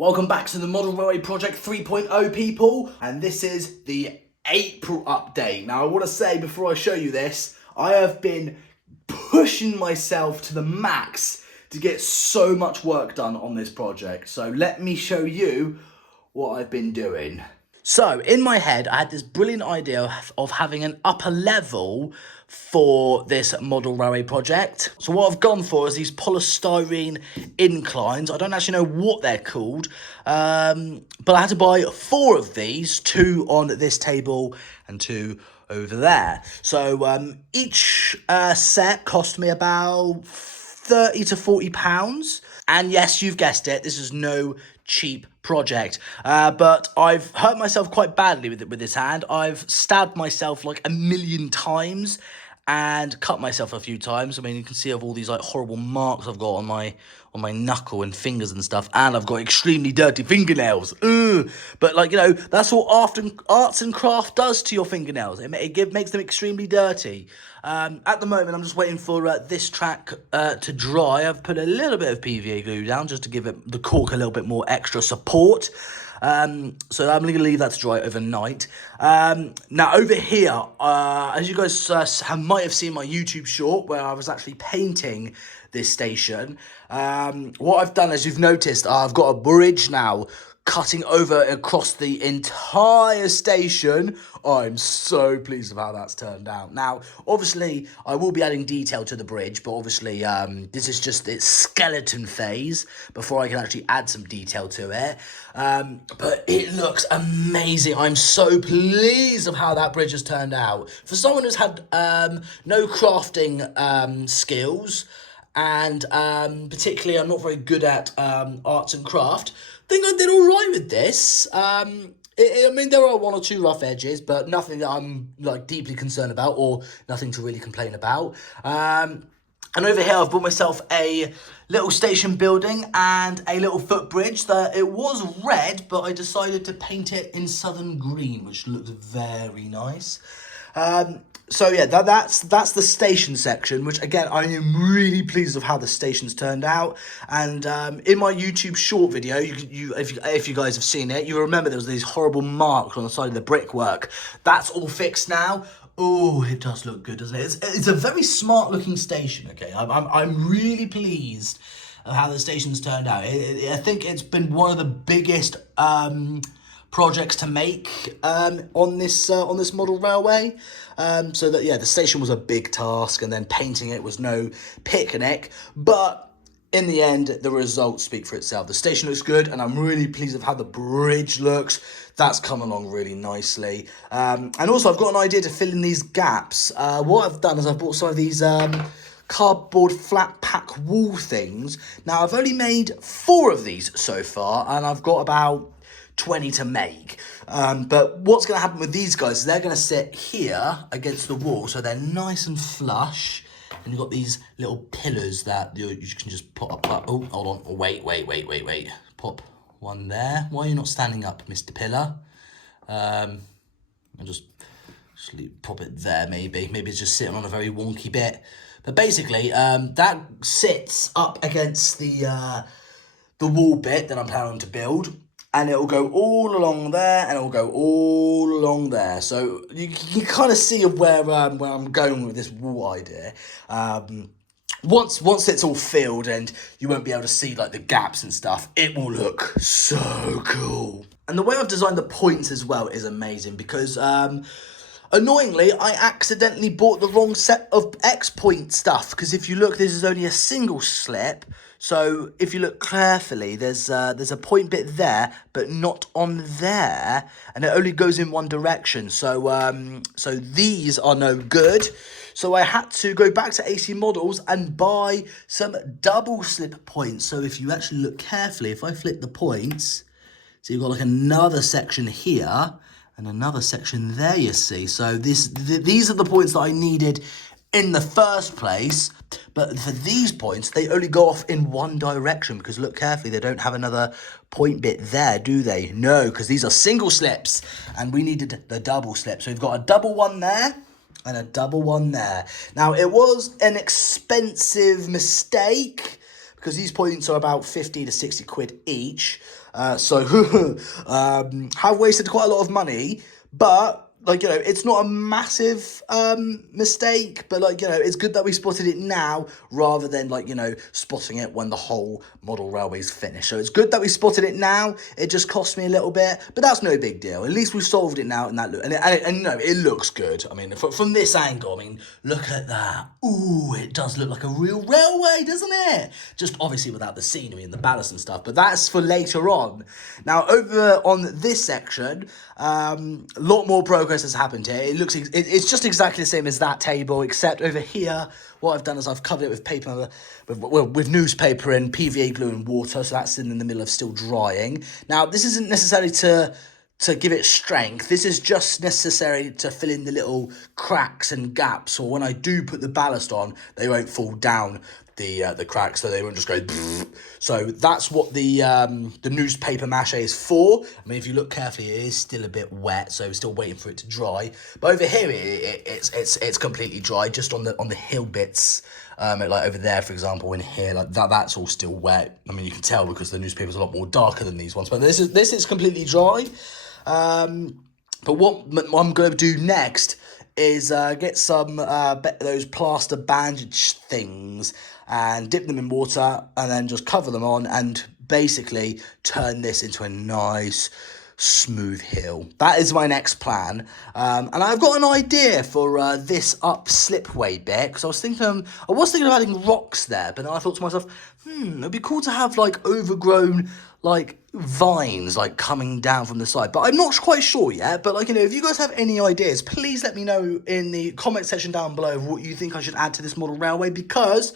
Welcome back to the Model Railway Project 3.0 people, and this is the April update. Now I want to say before I show you this, I have been pushing myself to the max to get so much work done on this project. So let me show you what I've been doing. So in my head, I had this brilliant idea of having an upper level for this model railway project. So what I've gone for is these polystyrene inclines. I don't actually know what they're called, but I had to buy 4 of these, 2 on this table and 2 over there. So each set cost me about £30 to £40. And yes, you've guessed it, this is no cheap project. But I've hurt myself quite badly with this hand. I've stabbed myself like a million times and cut myself a few times. I mean, you can see of all these like horrible marks I've got on my knuckle and fingers and stuff, and I've got extremely dirty fingernails. Ugh. But like, you know, that's what arts and craft does to your fingernails. It makes them extremely dirty. At the moment, I'm just waiting for this track to dry. I've put a little bit of PVA glue down just to give it the cork a little bit more extra support. So I'm going to leave that to dry overnight. Now over here, as you guys might have seen my YouTube short where I was actually painting this station, what I've done, as you've noticed, I've got a bridge now cutting over across the entire station. I'm so pleased with how that's turned out. Now, obviously, I will be adding detail to the bridge, but obviously, this is just its skeleton phase before I can actually add some detail to it. But it looks amazing. I'm so pleased of how that bridge has turned out. For someone who's had no crafting skills, and particularly I'm not very good at arts and craft, I think I did all right with this. I mean, there are 1 or 2 rough edges, but nothing that I'm like deeply concerned about or nothing to really complain about. And over here, I've bought myself a little station building and a little footbridge that it was red, but I decided to paint it in southern green, which looks very nice. So yeah, that's the station section, which again, I am really pleased with how the station's turned out. And in my YouTube short video, if you guys have seen it, you remember there was these horrible marks on the side of the brickwork. That's all fixed now. Oh, it does look good, doesn't it? It's a very smart looking station. Okay, I'm really pleased of how the station's turned out. I think it's been one of the biggest projects to make on this model railway. So that, yeah, the station was a big task, and then painting it was no picnic, but in the end, the results speak for itself. The station looks good, and I'm really pleased with how the bridge looks. That's come along really nicely. And also, I've got an idea to fill in these gaps. What I've done is I've bought some of these cardboard flat pack wall things. Now, I've only made 4 of these so far, and I've got about 20 to make. But what's going to happen with these guys is they're going to sit here against the wall, so they're nice and flush. And you've got these little pillars that you can just put up. Oh, hold on. Oh, wait. Pop one there. Why are you not standing up, Mr. Pillar? I'll just pop it there, maybe. Maybe it's just sitting on a very wonky bit. But basically, that sits up against the wall bit that I'm planning to build. And it'll go all along there, and it'll go all along there. So you can kind of see where I'm going with this wall idea. Once it's all filled and you won't be able to see like the gaps and stuff, it will look so cool. And the way I've designed the points as well is amazing because annoyingly, I accidentally bought the wrong set of X-point stuff, because if you look, this is only a single slip. So if you look carefully, there's a point bit there, but not on there, and it only goes in one direction. So so these are no good. So I had to go back to AC Models and buy some double slip points. So if you actually look carefully, if I flip the points, so you've got like another section here and another section there, you see. So these are the points that I needed in the first place, but for these points, they only go off in one direction, because look carefully, they don't have another point bit there, do they? No, because these are single slips, and we needed the double slip. So we've got a double one there, and a double one there. Now, it was an expensive mistake, because these points are about 50 to 60 quid each. So have wasted quite a lot of money, but like, you know, it's not a massive mistake, but like, you know, it's good that we spotted it now rather than like, you know, spotting it when the whole model railway's finished. So it's good that we spotted it now. It just cost me a little bit, but that's no big deal. At least we've solved it now, and that look, and no, it looks good. I mean, from this angle, I mean, look at that. Ooh, it does look like a real railway, doesn't it? Just obviously without the scenery and the ballast and stuff, but that's for later on. Now, over on this section, a lot more progress has happened here. It's just exactly the same as that table, except over here, what I've done is I've covered it with paper, with newspaper and PVA glue and water, so that's in the middle of still drying. Now, this isn't necessarily to give it strength. This is just necessary to fill in the little cracks and gaps, or when I do put the ballast on, they won't fall down the cracks, so they won't just go. So that's what the newspaper mache is for. I mean, if you look carefully, it is still a bit wet, so we're still waiting for it to dry. But over here, it's completely dry, just on the hill bits. Like over there, for example, in here, like that's all still wet. I mean, you can tell because the newspaper's a lot more darker than these ones. But this is completely dry. But what I'm going to do next is get some those plaster bandage things and dip them in water and then just cover them on and basically turn this into a nice smooth hill. That is my next plan. And I've got an idea for this up slipway bit, because I was thinking of adding rocks there, but then I thought to myself, it'd be cool to have like overgrown like vines like coming down from the side, but I'm not quite sure yet. But like, you know, if you guys have any ideas, please let me know in the comment section down below of what you think I should add to this model railway, because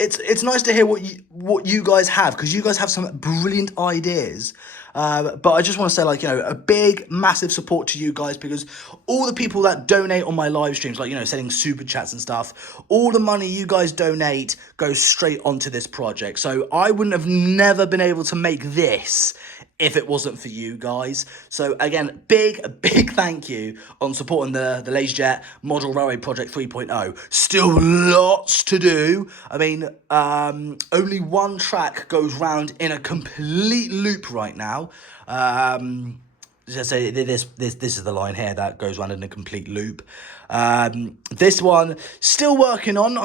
it's nice to hear what you guys have, because you guys have some brilliant ideas. But I just want to say, like, you know, a big, massive support to you guys, because all the people that donate on my live streams, like, you know, sending super chats and stuff, all the money you guys donate goes straight onto this project. So I wouldn't have never been able to make this if it wasn't for you guys. So again, big thank you on supporting the LaZeR Model Railway Project 3.0. Still lots to do. I mean, only one track goes round in a complete loop right now. So this is the line here that goes around in a complete loop. This one still working on.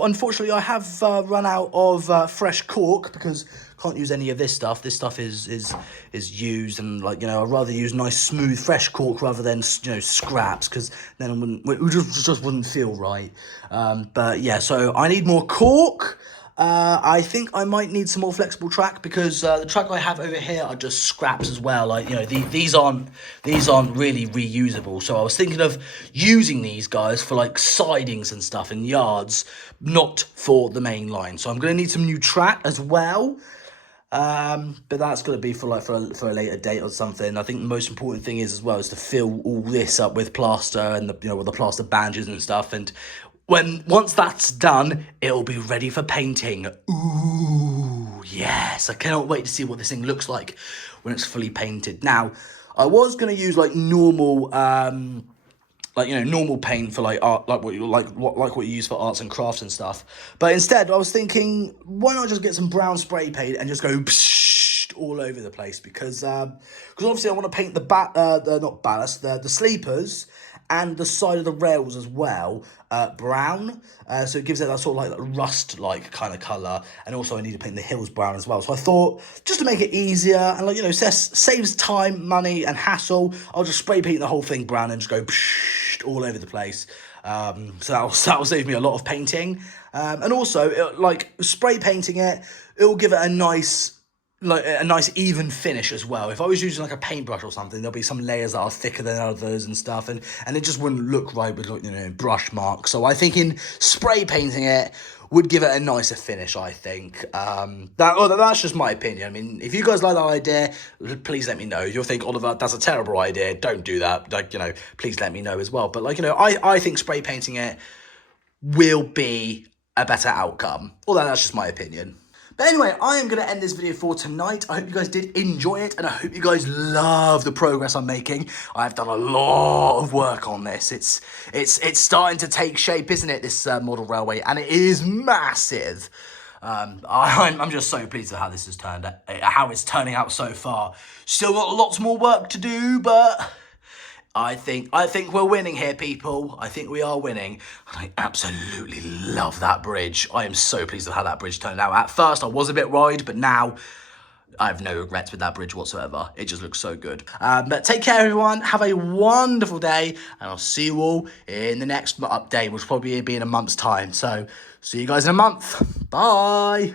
Unfortunately, I have run out of fresh cork, because can't use any of this stuff. This stuff is used, and like, you know, I'd rather use nice smooth fresh cork rather than, you know, scraps, because then it just wouldn't feel right. But yeah, so I need more cork. I think I might need some more flexible track, because the track I have over here are just scraps as well. Like, you know, these aren't really reusable. So I was thinking of using these guys for like sidings and stuff in yards, not for the main line. So I'm going to need some new track as well. But that's going to be for a later date or something. I think the most important thing is to fill all this up with plaster and with the plaster bandages and stuff. And once that's done, it'll be ready for painting. Ooh, yes! I cannot wait to see what this thing looks like when it's fully painted. Now, I was going to use like normal normal paint for like art, like what you use for arts and crafts and stuff. But instead, I was thinking, why not just get some brown spray paint and just go psh all over the place? Because obviously I want to paint the sleepers and the side of the rails as well brown, so it gives it that sort of like rust-like kind of colour. And also I need to paint the hills brown as well. So I thought, just to make it easier and saves time, money and hassle, I'll just spray paint the whole thing brown and just go psh all over the place. So that'll save me a lot of painting. And also, spray painting it will give it a nice even finish as well. If I was using like a paintbrush or something, there'll be some layers that are thicker than others and stuff, and it just wouldn't look right with brush marks. So I think in spray painting it would give it a nicer finish, I think. That's just my opinion. I mean, if you guys like that idea, please let me know. You'll think, Oliver, that's a terrible idea, don't do that. Please let me know as well. But I think spray painting it will be a better outcome. Although that's just my opinion. But anyway, I am going to end this video for tonight. I hope you guys did enjoy it, and I hope you guys love the progress I'm making. I've done a lot of work on this. It's starting to take shape, isn't it, this model railway? And it is massive. I'm just so pleased with how this has turned out, how it's turning out so far. Still got lots more work to do, but I think we're winning here, people. I think we are winning. And I absolutely love that bridge. I am so pleased with how that bridge turned out. At first, I was a bit worried, but now I have no regrets with that bridge whatsoever. It just looks so good. But take care, everyone. Have a wonderful day, and I'll see you all in the next update, which will probably be in a month's time. So see you guys in a month. Bye.